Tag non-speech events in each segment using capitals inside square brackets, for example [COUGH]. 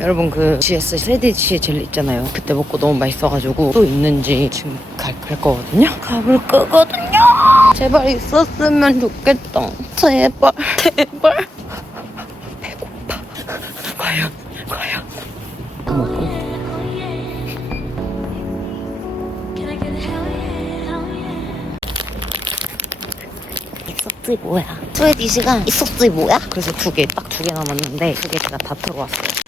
여러분 그 GS 세디 치 젤리 있잖아요. 그때 먹고 너무 맛있어가지고 또 있는지 지금 갈, 갈 거거든요. 가볼 거거든요. 제발 있었으면 좋겠다. 제발 제발. 배고파. 과연 과연. 먹고. 있었지 뭐야. 스웨디시가 있었지 뭐야. 그래서 두 개 딱 두 개 남았는데 두 개 제가 다 들어왔어요.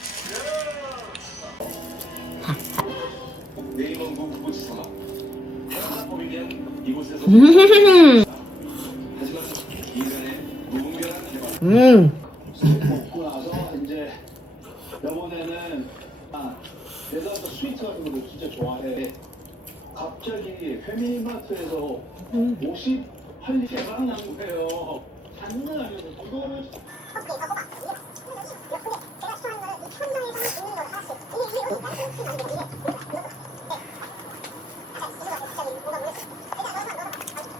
음. 먹고 나서 이제 이번에는 아 내가 또 스위트 같은 것도 진짜 좋아해. 갑자기 페미마트에서 58 개방 난 거예요. 장난 아니고 그거를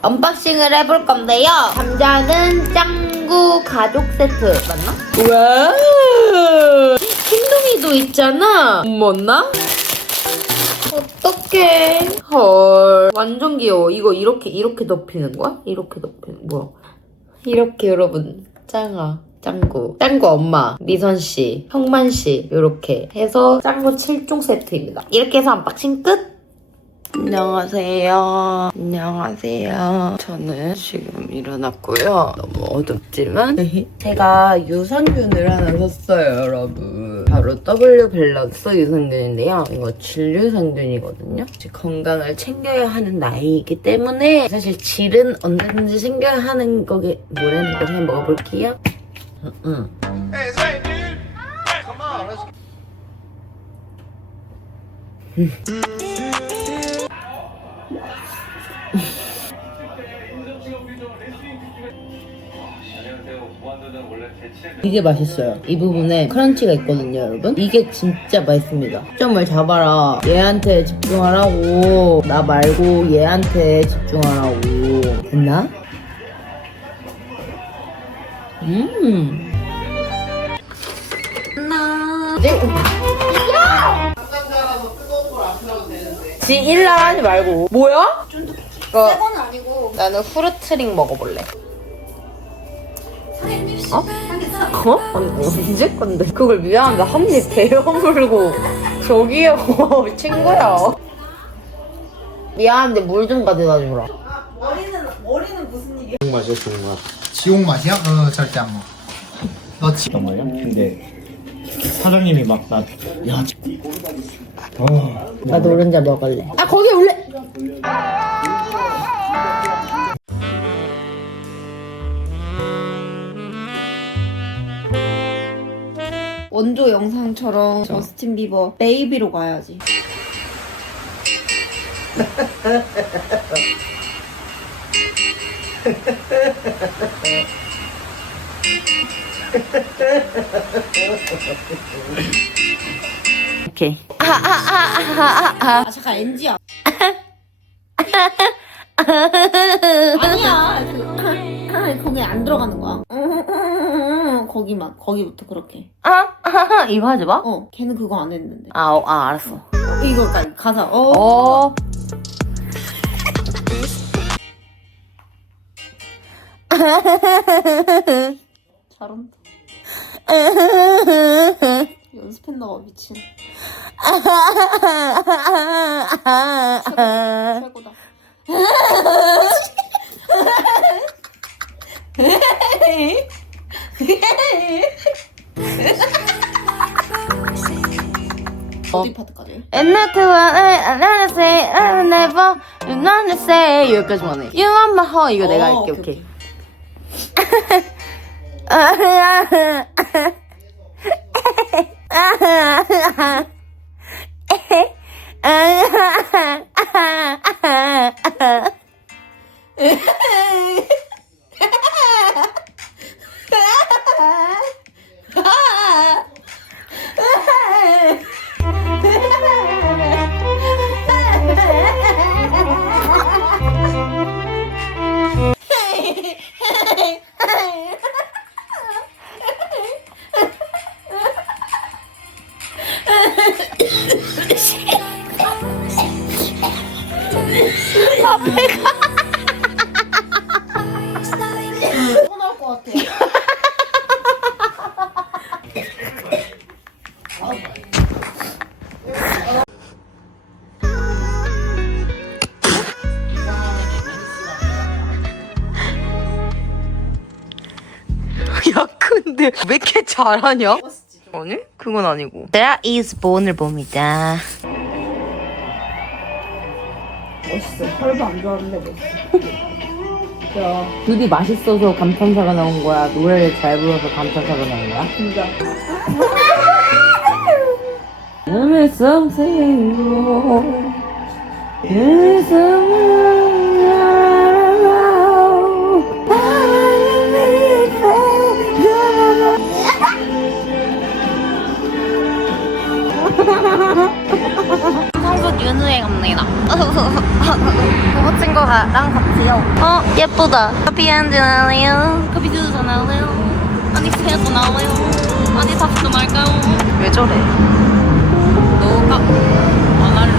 언박싱을 해볼 건데요. 감자는 짱구 가족 세트 맞나? 와 흰둥이도 있잖아. 뭐나? 어떡해. 헐. 완전 귀여워. 이거 이렇게, 이렇게 덮이는 거야? 이렇게 덮이는, 뭐야. 이렇게 여러분. 짱아. 짱구. 짱구 엄마. 미선 씨. 형만 씨. 이렇게 해서 짱구 7종 세트입니다. 이렇게 해서 언박싱 끝! 안녕하세요. 안녕하세요. 저는 지금 일어났고요. 너무 어둡지만 [LAUGHS] 제가 유산균을 하나 샀어요, 여러분. 바로 W 밸런스 유산균인데요. 이거 질유산균이거든요. 이제 건강을 챙겨야 하는 나이이기 때문에 사실 질은 언제든지 챙겨야 하는 거게 뭐라는 거 그냥 먹어볼게요. 응, 응. 이 게 맛있어요. 이 부분에 크런치가 있거든요, 여러분. 이게 진짜 맛있습니다. 점을 잡아라. 얘한테 집중하라고. 나 말고 얘한테 집중하라고. 됐나? 음. 나. 지 일라 하지 말고. 뭐야? 이거 건 아니고 나는 후르트링 먹어볼래. 어? 어? 아니 언제 건데? 그걸 미안한데 한 입 대여 물고 저기요 [LAUGHS] 친구야. 미안한데 물 좀 가져다 주라. 지옥 맛이야? 어 절대 안 먹어. 너 지. 거예요? 근데 사장님이 막 나, 야, 어, 나 노른자 먹을래. 아 거기 올래. 원조 영상처럼 저스틴 비버 베이비로 가야지. [LAUGHS] 오케이. 아 잠깐 NG야. 아니야. 그 거기 안 들어가는 거야. 거기만 거기부터 그렇게. 아 이거 하지 마. 어 걔는 그거 안 했는데. 아, 어, 아 알았어. 이거까지 가사. 어. 어. 잘한다. [LAUGHS] 연습했나봐 미친. 최고, 최고다. 어디 파트까지? 해? 옛날 그만에 나는 say I never 나는 say 여기까지만 해. You want my heart 이거 내가 어, 할게 오케이, 오케이. [LAUGHS] 啊哈啊哈啊哈啊哈啊哈。啊哈啊哈啊哈啊哈。啊哈。啊哈。啊。[LAUGHS] 근데 왜 이렇게 잘하냐? 아니 그건 아니고 There is 보온을 봅니다 둘이 맛있어서 감탄사가 나온 거야? 노래를 잘 불러서 감탄사가 나온 거야? 진짜. Give me something more. Give me some 윤우에 갑니다. 그거 친구랑 같이요. 어, 예쁘다. 커피 한잔 할래요? 커피도 전할래요? 아니, 새도 나와요? 아니, 탑도 말까요? 왜 저래? 너가 안 할래.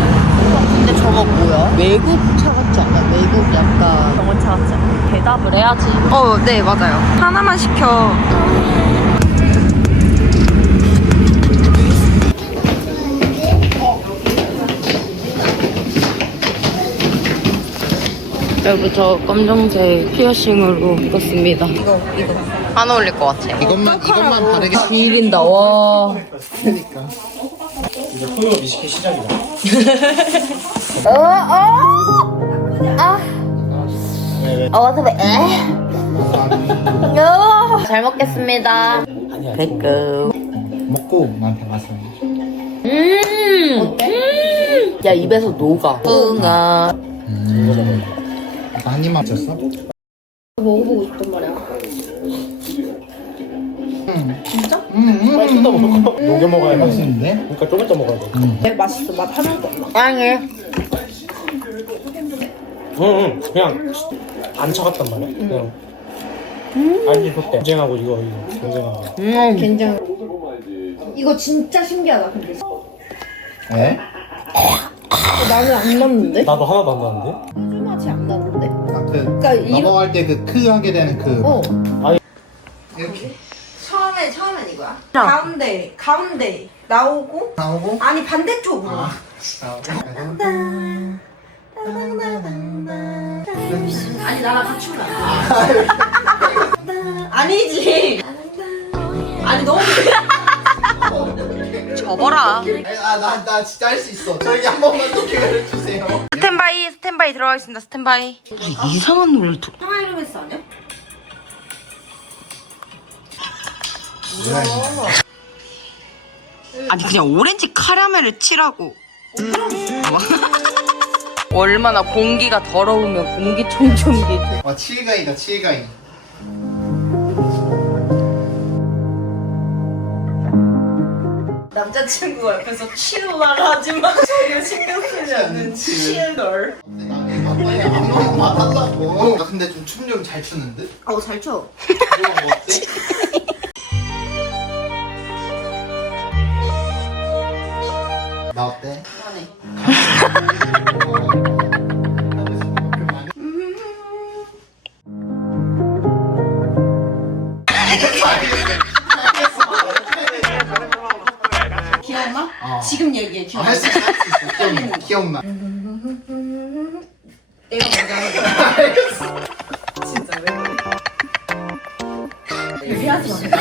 근데 저거 뭐야? 외국 차 같지 않아? 외국 약간 경호차 같지 않아? 대답을 해야지. 어 네 맞아요 하나만 시켜 여러분 저 검정색 피어싱으로 입었습니다. 이거 이거. 안 어울릴 것 같아. 이것만 이것만 다르게 비린다. 와. 그러니까. 이제 토요 미식회 시작이다. 왜, 왜? 어, 어차피, 에? 잘 먹겠습니다. 배꼽 먹고 나한테 와서. 음! 야 입에서 녹아. 뿡아 음. 입만 줬어? 먹어보고 싶단 말이야. 진짜? 음, 음, 빨리 뜯어 먹어. 녹여 먹어야 돼. 맛있는데? 그러니까 좀 이따 먹어야 돼. 아니 응, 응. 그냥 안 차갑단 말이야. 그냥. 알지 좋대. 경쟁하고 이거 이거 경쟁하고. 음. 이거 진짜 신기하다 근데 왜? 나는 안 났는데? 나도 하나도 안 나는데. 소주 맛이 안? 아, 그 그러니까 이런 넘어갈 때 그 크 하게 되는 그 어. 이렇게. 처음에 처음엔 이거야? 가운데 가운데 나오고? 나오고? 아니 반대쪽으로. 아, 아니 나랑 같이 추면 [LAUGHS] 아니지 접어라 아나 나 진짜 할 수 있어. 저에게 한 번만 더 기회를 주세요. 스탠바이 스탠바이 들어가겠습니다 스탠바이 이상한 노래를 들 상하 이름에스 아니야? 아니 그냥 오렌지 카라멜을 칠하고 얼마나 공기가 더러우면 공기청정기 와 칠가이다 칠가이. 남자친구가 옆에서 치료를 하지만 전혀 신경 쓰지 않는 안무 봐달라고. 나 근데 좀 춤 좀 잘 추는데? 어잘 춰. 이거 뭐 어때? 나 어때? 지금 얘기해 기억나? 할수 있어, 할수 있어. 기억나, 기억나. 내가 먼저 하는 거야 알겠어. 진짜 왜 그래 얘기하지 마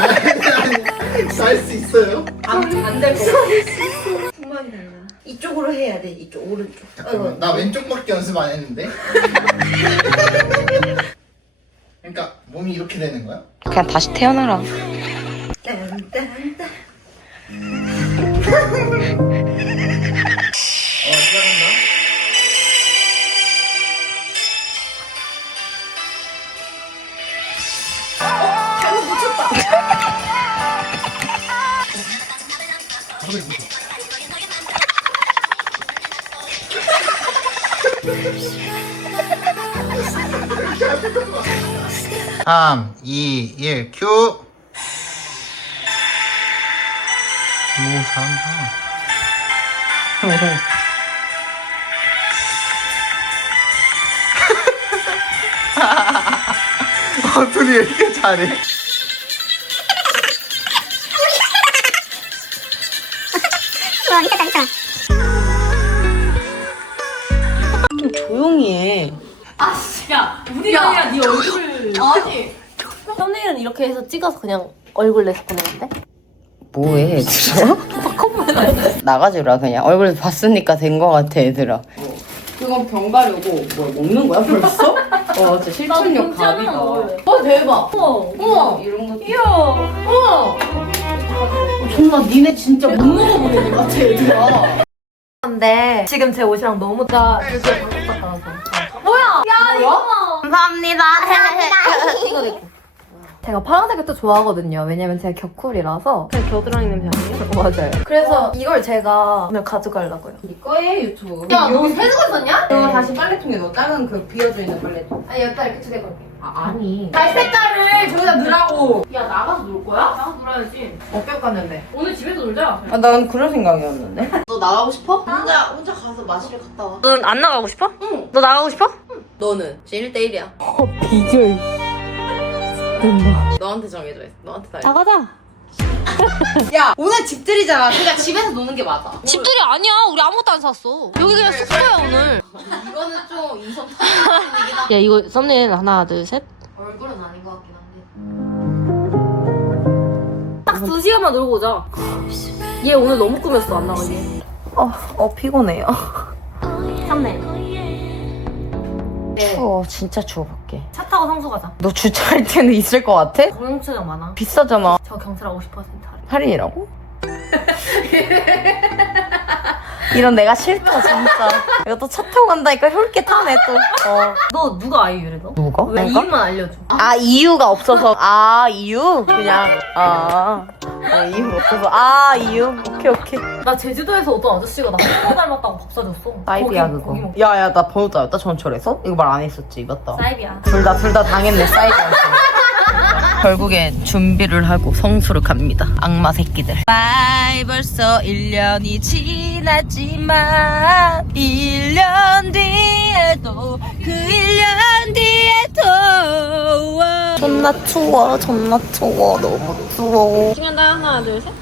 할수 있어요? 안될 거 같아 풍만이 달라 이쪽으로 해야 돼 이쪽 오른쪽 잠깐만, 나 왼쪽밖에 연습 안 했는데? 그러니까 몸이 이렇게 되는 거야? 그냥 다시 태어나라 딴딴딴 어, 시작한다. 잘못 붙였다 삼, 이, 일, 큐. 오, 잘한다. 어떻게 이렇게 잘해? 좀 조용히 해. 우리가 아니라 네 얼굴. 아니. 썸네일은 이렇게 해서 찍어서 그냥 얼굴 내서 보내면 돼? 뭐해 얘들아? 나가주라 그냥 얼굴 봤으니까 된 거 같아 얘들아 그건 병 가려고 뭐 먹는 거야 벌써? 어 진짜 실천력 갑이다 어 대박 어. 우와 이런 거 이야. 우와. 존나 니네 진짜 못 먹어보는 것 같아 얘들아 근데 지금 제 옷이랑 너무 나 방금 갔다 와서. 뭐야? 야 이거 봐. 감사합니다 이거 내 거. 제가 파란색을 또 좋아하거든요. 왜냐면 제가 격쿨이라서. 그냥 겨드랑이 냄새 아니에요? 맞아요. 그래서 이걸 제가 오늘 가져가려고요. 이 거에 유튜브 야, 너 세수고 있었냐? 이거 다시 빨래통에 넣어 작은 그 비어져 있는 빨래통 아니, 여기다 이렇게 두개 걸게. 아 아니 갈 색깔을 저기다 넣으라고. 야, 나가서 놀 거야? 나가서 놀아야지. 어깨 갔는데 오늘 집에서 놀자. 아, 난 그런 생각이었는데 [LAUGHS] 너 나가고 싶어? 혼자 혼자 가서 마시러 갔다 와넌안 나가고 싶어? 응. 너 나가고 싶어? 너는 지금 1대1이야 어, 너한테 정해줘 너한테 다 나가자. [LAUGHS] 야 오늘 집들이잖아 그러니까 집에서 노는 게 맞아 집들이 아니야. 우리 아무것도 안 샀어. 여기 그냥 숙소야, 오늘. 이거는 좀 인성 타는 얘기긴 하다 야, 이거 썸네일 하나, 둘, 셋. 얼굴은 아닌 것 같긴 한데 딱 두 시간만 놀고 오자. 얘 오늘 너무 꾸몄어, 안 나가게. 어, 어 피곤해요 샀네. 추워 진짜 추워 밖에 차 타고 성수 가자. 너 주차할 때는 있을 것 같아? 공용차장 많아. 비싸잖아 저 경찰 50% 할인. 할인이라고? 이런 내가 싫다 진짜 이거 또 차 타고 간다니까 혈게 타네 또 어. 너 누가 아이유래, 너? 누가? 왜 내가? 이유만 알려줘. 아 이유가 없어서 아 이유? 그냥 아 어, 이유가 없어서 아 이유? 오케이 오케이 나 제주도에서 어떤 아저씨가 나 홍보 닮았다고 밥 사줬어. 사이비야 거기, 그거 거기 먹- 야야 나 번호 따였다 전철에서? 이거 말 안 했었지 맞다 사이비야. 둘 다 둘 다 당했네 사이즈였어 결국에 준비를 하고 성수를 갑니다. 악마 새끼들. 마이 벌써 1년이 지났지만 1년 뒤에도 그 1년 뒤에도 존나 추워 존나 추워. 너무 추워. 찍는다, 하나, 둘, 셋.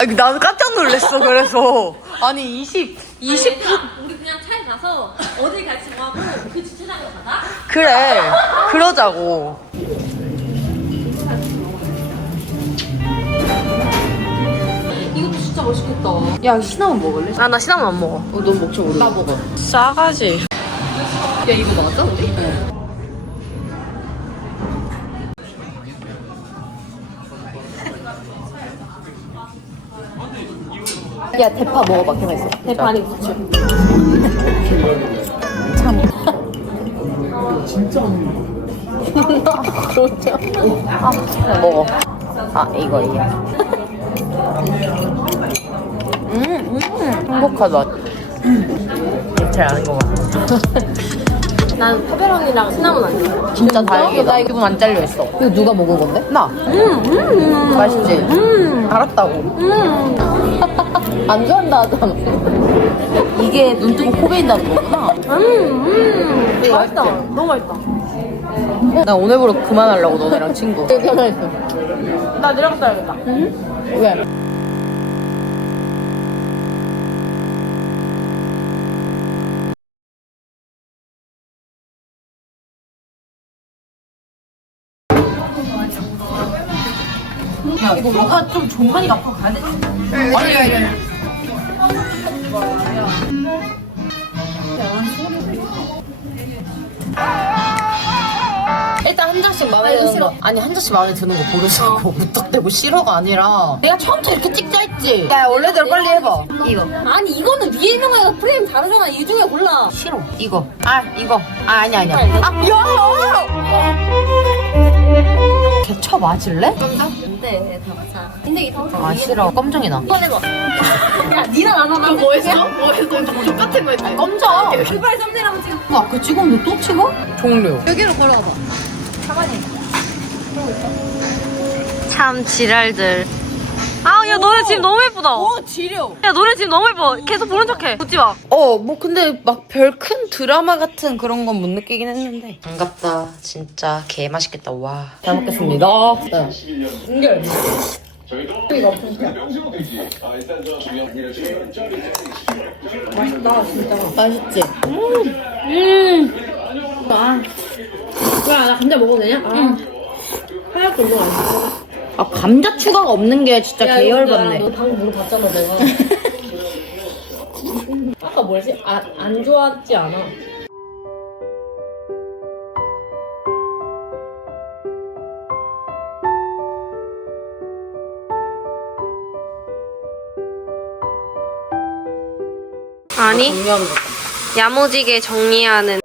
아니 나도 깜짝 놀랐어 그래서. 아니 20 20 우리 그냥 차에 가서 어디 갈지 정하고 그 주차장으로 가자. 그래. 그러자고 맛있겠다. 야 시나몬 먹을래? 아, 나 시나몬 안 먹어. 어, 넌 먹지 모르 나 먹어 싸가지. 야 이거 맞아 우리? 야 대파 먹어봐 개맛 있어 대파니 부추. 먹어 아 이거 이게 음, 음 행복하다 잘 아는 거 같아. [LAUGHS] 난 페페로니랑 시나몬 안 좋아. 진짜 다행이다. 나 기분 안 잘려 있어. 이거 누가 먹은 건데? 나. 음, 맛있지? 알았다고. 안 좋아한다 하잖아. 이게 눈 뜨고 코 베인다는 거구나. 음, 맛있다. 너무 맛있다. 나 오늘부로 그만하려고 너네랑 친구. 나 내려갔다 야겠다. 왜? 야 이거 너가 좀 종환이가 앞으로 가야 돼 아니 아니 아니. 일단 한 잔씩 마음에 드는 거. 아니 한 잔씩 마음에 드는 거 고르자고 [LAUGHS] 무턱대고 싫어가 아니라 내가 처음부터 이렇게 찍자 했지. 야 원래대로 빨리 해봐. 이거. 아니 이거는 위에 있는 거랑 프레임 다르잖아. 이 중에 골라. 싫어. 이거. 아 이거. 아 아니 아니야. 아 야 개쳐 맞을래? 근데 다 맞아. 근데 이거 아 싫어 껌정이 나 한번 해봐. [LAUGHS] 야 니나 나나 나 뭐했어? 뭐했어? 똑같은 거 했지. 껌정 빨리 썸네일 한번 찍어. 아그 찍었는데 또 찍어? 종료 여기로 걸어와봐. 참 지랄들. 아, 야, 너네 집 너무 예쁘다. 오, 지려. 야, 너네 집 너무 예뻐. 계속 보는 척해. 웃지 마. 어, 뭐 근데 막 별 큰 드라마 같은 그런 건 못 느끼긴 했는데. 반갑다. 진짜 개 맛있겠다. 와. 잘 먹겠습니다. 저희도 명수형 되지. 아 일단 저 중요한 게 지금 쩔이 맛있지? 아, 감자 추가가 없는 게 진짜 계열받네. 방금 물어봤잖아, 내가. [LAUGHS] 아까 뭐지? 아, 안 좋았지 않아. 아니, 야무지게 정리하는